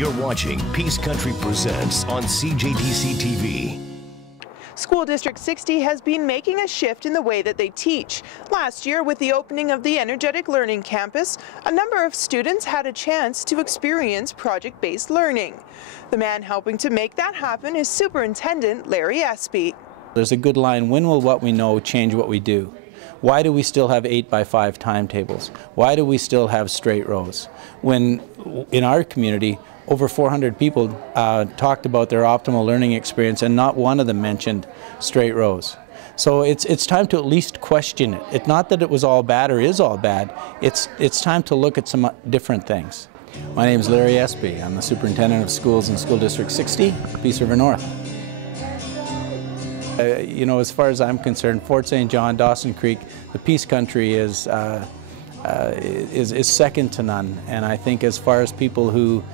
You're watching Peace Country Presents on CJDC TV. School District 60 has been making a shift in the way that they teach. Last year, with the opening of the Energetic Learning Campus, a number of students had a chance to experience project-based learning. The man helping to make that happen is Superintendent Larry ESPE. There's a good line, when will what we know change what we do? Why do we still have 8x5 timetables? Why do we still have straight rows? When in our community, over 400 people talked about their optimal learning experience and not one of them mentioned straight rows. So it's time to at least question it. It's not that it was all bad or is all bad, it's time to look at some different things. My name is Larry ESPE. I'm the Superintendent of Schools in School District 60, Peace River North. You know, as far as I'm concerned, Fort St. John, Dawson Creek, the Peace Country is second to none. And I think as far as people who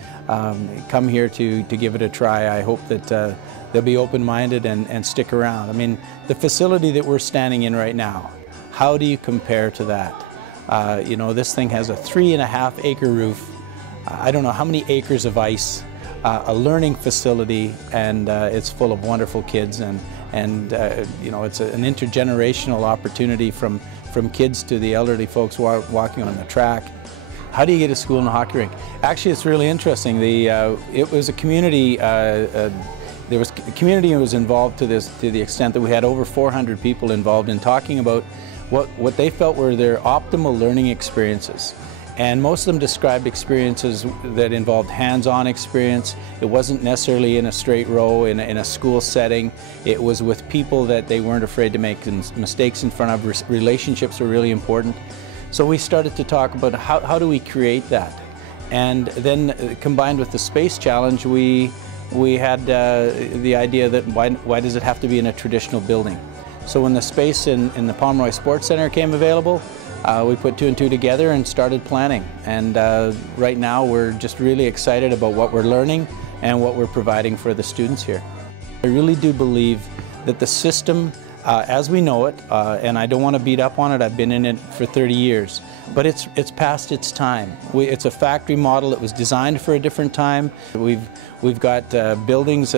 come here to give it a try, I hope that they'll be open-minded and stick around. I mean, the facility that we're standing in right now, how do you compare to that? You know, this thing has a 3.5 acre roof. I don't know how many acres of ice, a learning facility, and it's full of wonderful kids, and you know, it's an intergenerational opportunity from kids to the elderly folks walking on the track. How do you get a school in a hockey rink? Actually, it's really interesting. It was a community. There was a community that was involved to the extent that we had over 400 people involved in talking about what they felt were their optimal learning experiences. And most of them described experiences that involved hands-on experience. It wasn't necessarily in a straight row, in a school setting. It was with people that they weren't afraid to make mistakes in front of. Relationships are really important. So we started to talk about how do we create that. And then combined with the space challenge, we had the idea that why does it have to be in a traditional building? So when the space in the Pomeroy Sports Center came available, we put 2 and 2 together and started planning. And right now we're just really excited about what we're learning and what we're providing for the students here. I really do believe that the system as we know it, and I don't want to beat up on it, I've been in it for 30 years, but it's past its time. It's a factory model. It was designed for a different time. We've got buildings,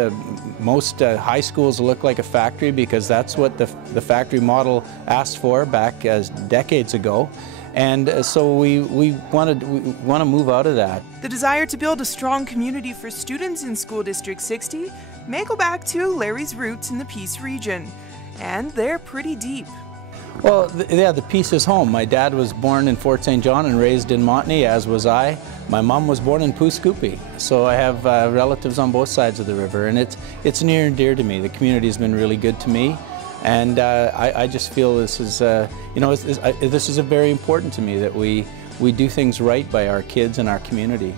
most high schools look like a factory because that's what the factory model asked for back decades ago. And so we want to move out of that. The desire to build a strong community for students in School District 60 may go back to Larry's roots in the Peace region. And they're pretty deep. Well, yeah, the Peace is home. My dad was born in Fort St. John and raised in Montney, as was I. My mom was born in Pooskoopie, so I have relatives on both sides of the river, and it's near and dear to me. The community has been really good to me, and I just feel this is, you know, this is very important to me that we do things right by our kids and our community.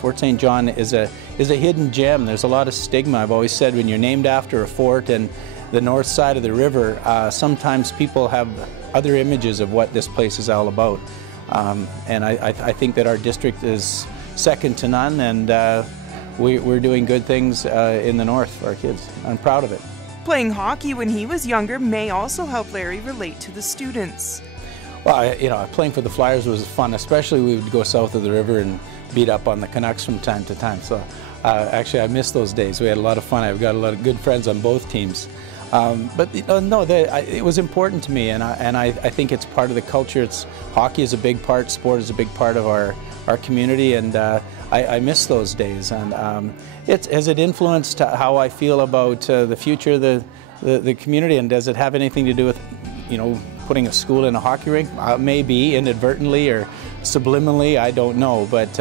Fort St. John is a hidden gem. There's a lot of stigma. I've always said when you're named after a fort and the north side of the river, sometimes people have other images of what this place is all about. And I think that our district is second to none, and we're doing good things in the north for our kids. I'm proud of it. Playing hockey when he was younger may also help Larry relate to the students. Well, you know, playing for the Flyers was fun, especially we would go south of the river and beat up on the Canucks from time to time. So actually I miss those days. We had a lot of fun. I've got a lot of good friends on both teams. But no, it was important to me, and I think it's part of the culture. Hockey is a big part, sport is a big part of our community, and I miss those days. And has it influenced how I feel about the future of the community, and does it have anything to do with, you know, putting a school in a hockey rink? Maybe inadvertently or subliminally, I don't know. But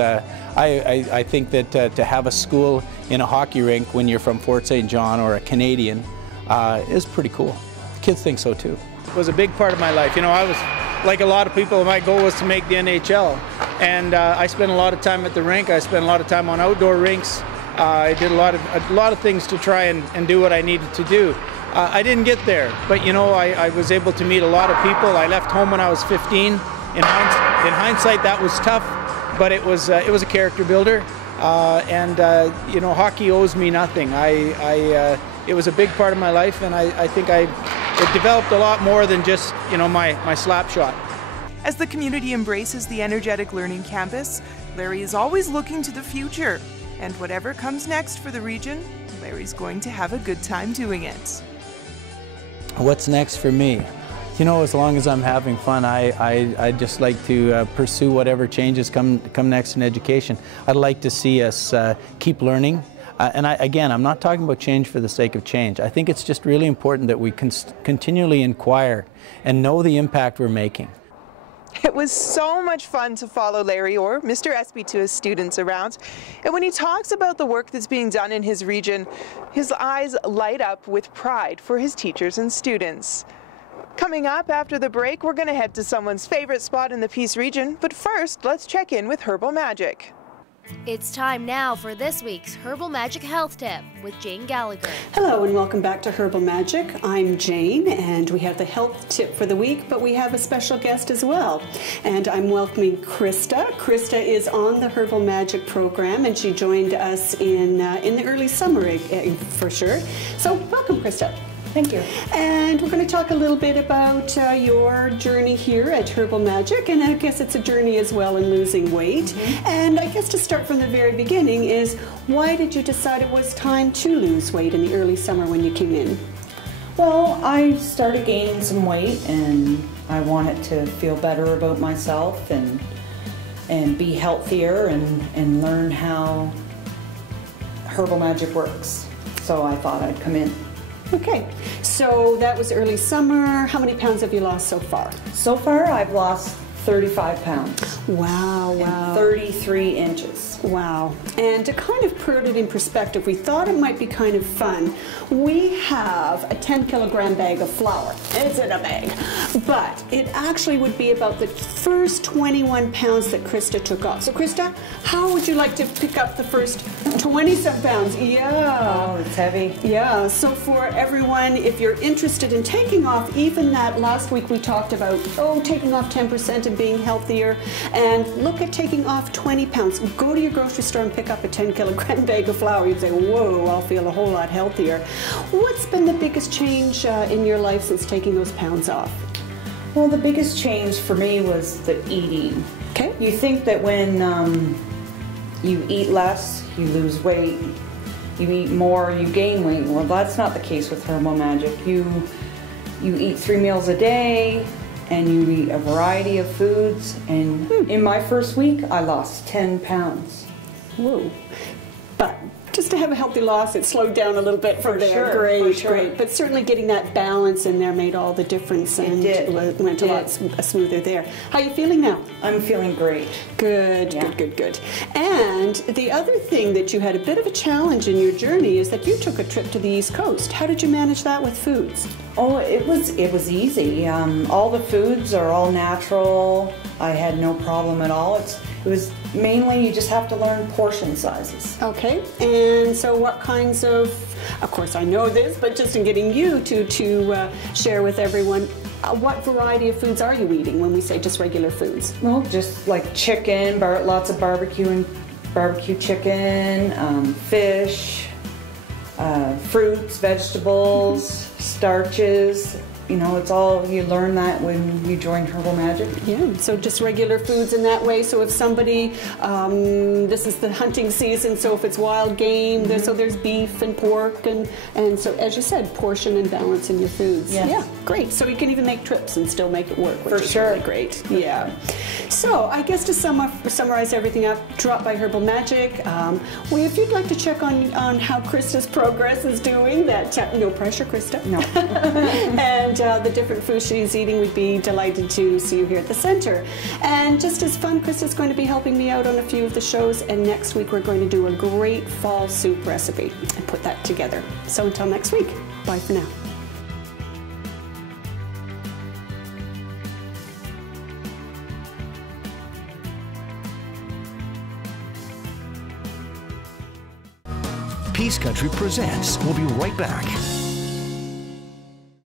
I think that to have a school in a hockey rink when you're from Fort St. John or a Canadian is pretty cool. The kids think so too. It was a big part of my life. You know, I was, like a lot of people, my goal was to make the NHL. And I spent a lot of time at the rink. I spent a lot of time on outdoor rinks. I did a lot of things to try and do what I needed to do. I didn't get there, but you know, I was able to meet a lot of people. I left home when I was 15. In hindsight, that was tough, but it was a character builder. You know, hockey owes me nothing. It was a big part of my life, and I think it developed a lot more than just, you know, my slap shot. As the community embraces the Energetic Learning Campus, Larry is always looking to the future And whatever comes next for the region, Larry's going to have a good time doing it. What's next for me? You know, as long as I'm having fun, I just like to pursue whatever changes come next in education. I'd like to see us keep learning. And again, I'm not talking about change for the sake of change. I think it's just really important that we continually inquire and know the impact we're making. It was so much fun to follow Larry, or Mr. ESPE, to his students around. And when he talks about the work that's being done in his region, his eyes light up with pride for his teachers and students. Coming up after the break, we're going to head to someone's favorite spot in the Peace region. But first, let's check in with Herbal Magic. It's time now for this week's Herbal Magic Health Tip with Jane Gallagher. Hello and welcome back to Herbal Magic. I'm Jane and we have the health tip for the week, but we have a special guest as well. And I'm welcoming Krista. Krista is on the Herbal Magic program and she joined us in the early summer for sure. So welcome, Krista. Thank you. And we're going to talk a little bit about your journey here at Herbal Magic, and I guess it's a journey as well in losing weight. Mm-hmm. And I guess to start from the very beginning is, why did you decide it was time to lose weight in the early summer when you came in? Well, I started gaining some weight and I wanted to feel better about myself and be healthier and learn how Herbal Magic works. So I thought I'd come in. Okay, so that was early summer. How many pounds have you lost so far? So far, I've lost 35 pounds. Wow, wow. And 33 inches. Wow. And to kind of put it in perspective, we thought it might be kind of fun. We have a 10-kilogram bag of flour. It's in a bag. But it actually would be about the first 21 pounds that Krista took off. So Krista, how would you like to pick up the first 20-some pounds? Yeah. Oh, it's heavy. Yeah. So for everyone, if you're interested in taking off, even that last week we talked about, taking off 10% and being healthier, and look at taking off 20 pounds. Go to your grocery store and pick up a 10-kilogram bag of flour. You'd say, whoa, I'll feel a whole lot healthier. What's been the biggest change in your life since taking those pounds off? Well, the biggest change for me was the eating. Okay. You think that when you eat less, you lose weight. You eat more, you gain weight. Well, that's not the case with Herbal Magic. You eat 3 meals a day, and you eat a variety of foods, and in my first week, I lost 10 pounds. Whoa. But just to have a healthy loss, it slowed down a little bit from there. Sure, great, for sure. Great. But certainly getting that balance in there made all the difference, and it went a lot smoother there. How are you feeling now? I'm feeling great. Good, Yeah. good. And the other thing that you had a bit of a challenge in your journey is that you took a trip to the East Coast. How did you manage that with foods? Oh, it was easy. All the foods are all natural. I had no problem at all. It was mainly you just have to learn portion sizes. Okay, and so what kinds of course I know this, but just in getting you to share with everyone, what variety of foods are you eating when we say just regular foods? Well, just like chicken, lots of barbecue chicken, fish, fruits, vegetables, starches. You know, it's all, you learn that when you join Herbal Magic. Yeah, so just regular foods in that way. So if somebody, this is the hunting season, so if it's wild game, so there's beef and pork, and so as you said, portion and balance in your foods. Yes. Yeah, great. So you can even make trips and still make it work, which For is sure. really great. Yeah. So I guess to summarize everything up, drop by Herbal Magic. If you'd like to check on how Krista's progress is doing, no pressure, Krista. No. And the different foods she's eating, we'd be delighted to see you here at the center. And just as fun, Krista's going to be helping me out on a few of the shows, and next week we're going to do a great fall soup recipe and put that together. So until next week, bye for now. Peace Country presents. We'll be right back.